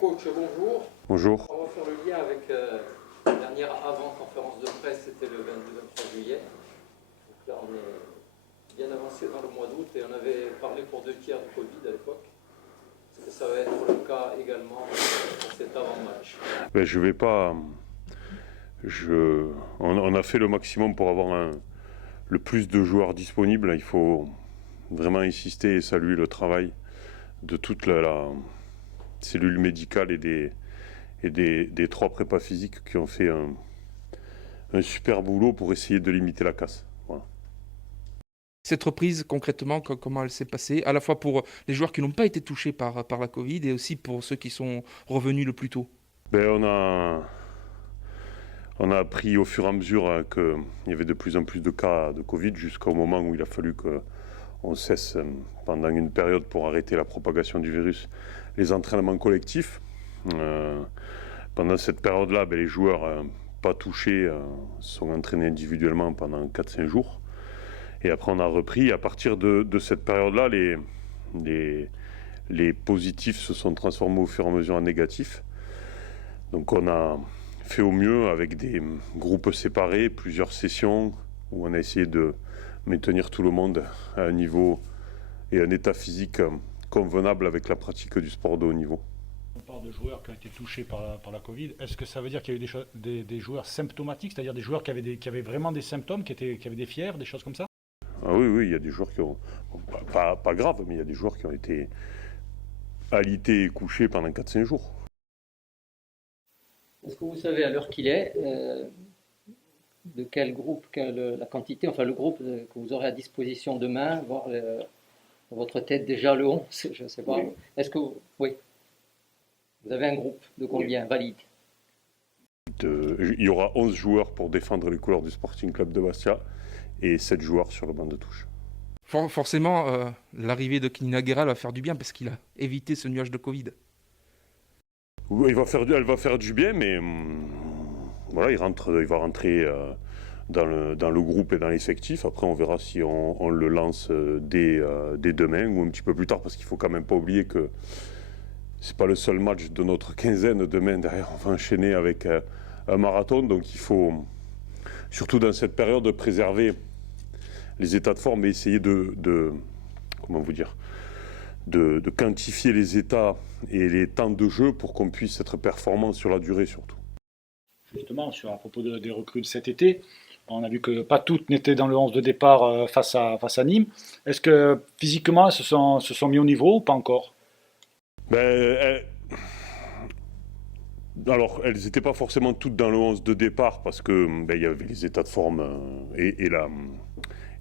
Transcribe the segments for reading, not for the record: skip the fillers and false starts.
Coach, bonjour. Bonjour. On va faire le lien avec la dernière avant-conférence de presse, c'était le 22-23 juillet. Donc là, on est bien avancé dans le mois d'août et on avait parlé pour 2 tiers du Covid à l'époque. Est-ce que ça va être le cas également pour cet avant-match? Ben, je vais pas. On a fait le maximum pour avoir le plus de joueurs disponibles. Il faut vraiment insister et saluer le travail de toute la cellule médicale et des 3 prépas physiques qui ont fait un super boulot pour essayer de limiter la casse. Voilà. Cette reprise, concrètement, comment elle s'est passée, à la fois pour les joueurs qui n'ont pas été touchés par la Covid et aussi pour ceux qui sont revenus le plus tôt? Ben, on a appris au fur et à mesure qu'il y avait de plus en plus de cas de Covid jusqu'au moment où il a fallu qu'on cesse pendant une période pour arrêter la propagation du virus les entraînements collectifs. Pendant cette période-là, les joueurs pas touchés sont entraînés individuellement pendant 4-5 jours. Et après on a repris. À partir de cette période-là, les positifs se sont transformés au fur et à mesure en négatifs. Donc on a fait au mieux avec des groupes séparés, plusieurs sessions, où on a essayé de maintenir tout le monde à un niveau et un état physique convenable avec la pratique du sport de haut niveau. On parle de joueurs qui ont été touchés par la Covid. Est-ce que ça veut dire qu'il y a eu des joueurs symptomatiques, c'est-à-dire des joueurs qui avaient vraiment des symptômes, qui avaient des fièvres, des choses comme ça? Ah oui, il y a des joueurs qui ont, pas grave, mais il y a des joueurs qui ont été alités et couchés pendant 4-5 jours. Est-ce que vous savez à l'heure qu'il est, de quel groupe, la quantité, enfin le groupe que vous aurez à disposition demain, voir votre tête déjà le 11, je ne sais pas. Oui. Est-ce que oui, vous avez un groupe de combien valide? Il y aura 11 joueurs pour défendre les couleurs du Sporting Club de Bastia et 7 joueurs sur le banc de touche. Forcément, l'arrivée de Kenny Naguera va faire du bien parce qu'il a évité ce nuage de Covid. Oui, elle va faire du bien, mais voilà, il va rentrer dans le groupe et dans l'effectif. Après, on verra si on le lance dès demain ou un petit peu plus tard, parce qu'il ne faut quand même pas oublier que c'est pas le seul match de notre quinzaine. Demain, derrière, on va enchaîner avec un marathon. Donc il faut, surtout dans cette période, préserver les états de forme et essayer comment vous dire, de quantifier les états et les temps de jeu pour qu'on puisse être performant sur la durée surtout. Justement, à propos des recrues de cet été, on a vu que pas toutes n'étaient dans le 11 de départ face à Nîmes. Est-ce que physiquement, elles se sont mis au niveau ou pas encore? Alors, elles n'étaient pas forcément toutes dans le 11 de départ parce que il y avait les états de forme et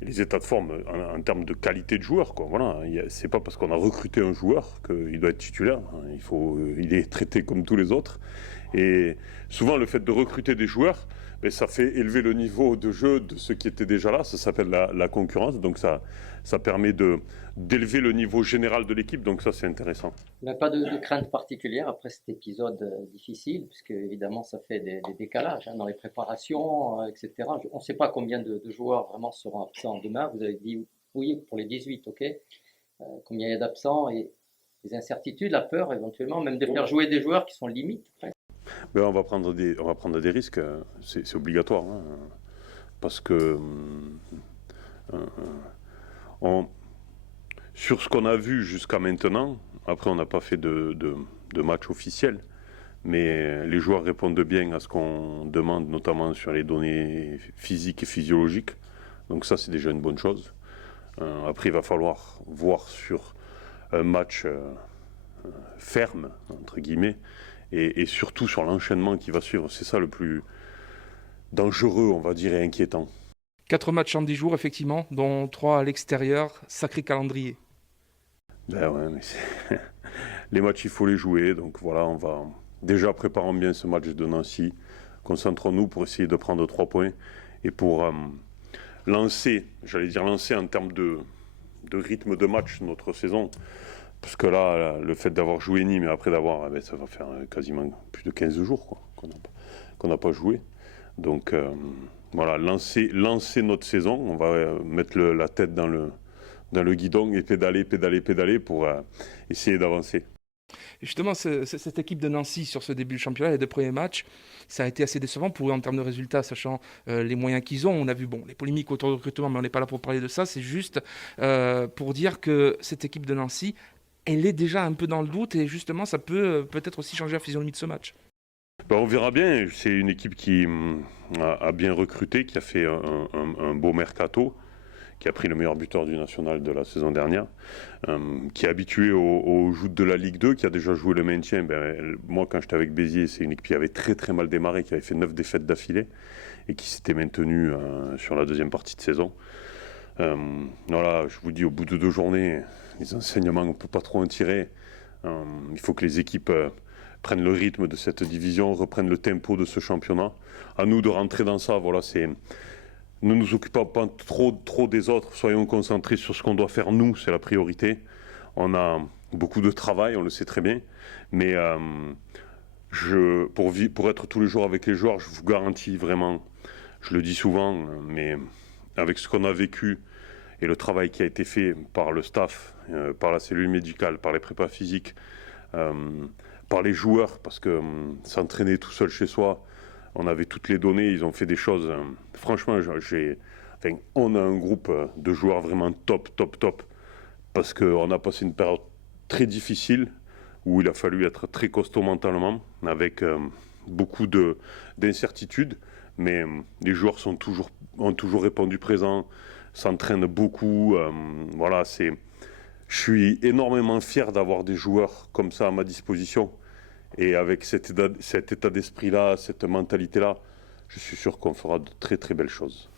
les états de forme en termes de qualité de joueur, quoi. Voilà, c'est pas parce qu'on a recruté un joueur qu'il doit être titulaire. Il est traité comme tous les autres. Et souvent, le fait de recruter des joueurs, ça fait élever le niveau de jeu de ceux qui étaient déjà là. Ça s'appelle la concurrence. Donc ça permet d'élever le niveau général de l'équipe. Donc ça, c'est intéressant. Il n'y a pas de crainte particulière après cet épisode difficile, puisque évidemment, ça fait des décalages dans les préparations, etc. On ne sait pas combien de joueurs vraiment seront absents demain. Vous avez dit oui pour les 18, ok. Combien il y a d'absents et des incertitudes, la peur éventuellement, même de faire jouer des joueurs qui sont limites. On va prendre des risques, c'est obligatoire, hein, parce que sur ce qu'on a vu jusqu'à maintenant, après on n'a pas fait de match officiel, mais les joueurs répondent bien à ce qu'on demande, notamment sur les données physiques et physiologiques, donc ça c'est déjà une bonne chose. Après il va falloir voir sur un match ferme, entre guillemets, et surtout sur l'enchaînement qui va suivre. C'est ça le plus dangereux, on va dire, et inquiétant. 4 matchs en 10 jours, effectivement, dont 3 à l'extérieur. Sacré calendrier. Ouais, mais les matchs, il faut les jouer. Donc voilà, on va déjà préparons bien ce match de Nancy. Concentrons-nous pour essayer de prendre 3 points et pour lancer en termes de rythme de match notre saison. Parce que là, le fait d'avoir joué Nîmes et après ça va faire quasiment plus de 15 jours quoi, qu'on n'a pas joué. Donc voilà, lancer notre saison, on va mettre la tête dans le guidon et pédaler pour essayer d'avancer. Et justement, cette équipe de Nancy sur ce début de championnat, les 2 premiers matchs, ça a été assez décevant pour eux en termes de résultats, sachant les moyens qu'ils ont. On a vu les polémiques autour du recrutement, mais on n'est pas là pour parler de ça. C'est juste pour dire que cette équipe de Nancy, elle est déjà un peu dans le doute et justement, ça peut peut-être aussi changer la physionomie de ce match. On verra bien. C'est une équipe qui a bien recruté, qui a fait un beau mercato, qui a pris le meilleur buteur du national de la saison dernière, qui est habitué aux joutes de la Ligue 2, qui a déjà joué le maintien. Moi, quand j'étais avec Béziers, c'est une équipe qui avait très très mal démarré, qui avait fait 9 défaites d'affilée et qui s'était maintenue sur la deuxième partie de saison. Voilà, je vous dis, au bout de 2 journées, les enseignements, on ne peut pas trop en tirer. Il faut que les équipes prennent le rythme de cette division, reprennent le tempo de ce championnat. À nous de rentrer dans ça. Voilà, ne nous occupons pas trop des autres, soyons concentrés sur ce qu'on doit faire nous, c'est la priorité. On a beaucoup de travail, on le sait très bien, mais pour être tous les jours avec les joueurs, je vous garantis vraiment, je le dis souvent, mais avec ce qu'on a vécu et le travail qui a été fait par le staff, par la cellule médicale, par les prépas physiques, par les joueurs, parce que s'entraîner tout seul chez soi, on avait toutes les données, ils ont fait des choses. Franchement, on a un groupe de joueurs vraiment top, parce qu'on a passé une période très difficile où il a fallu être très costaud mentalement, avec beaucoup d'incertitudes, mais les joueurs ont toujours répondu présent, s'entraînent beaucoup. Voilà, je suis énormément fier d'avoir des joueurs comme ça à ma disposition. Et avec cet état d'esprit-là, cette mentalité-là, je suis sûr qu'on fera de très très belles choses.